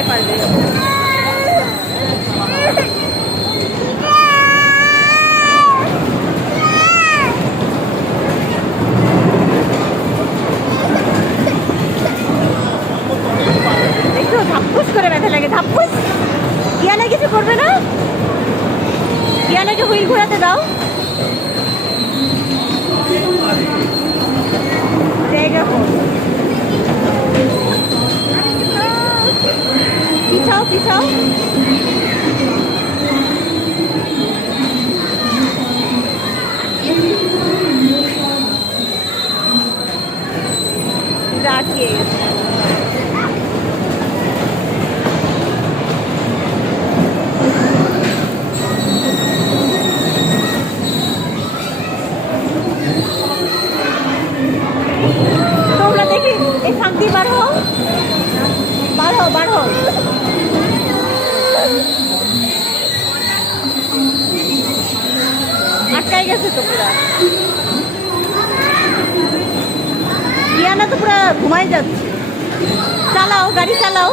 পরে পারবে। একটু ধাপ্পুস করে ব্যথা লাগে, ধাপ্পুস। ইয়ানা কিছু করবে না, ইয়ানাকে হুইল ঘোরাতে দাও। পিছাও পিছাও। রাখিয়ে গেছে। তোমরা দেখি এই শান্তি বার হও, বার হও, বার হও। আটকাই গেছে তো পুরা। ইয়ানা তো পুরা ঘুমাই যাচ্ছে। চালাও, গাড়ি চালাও।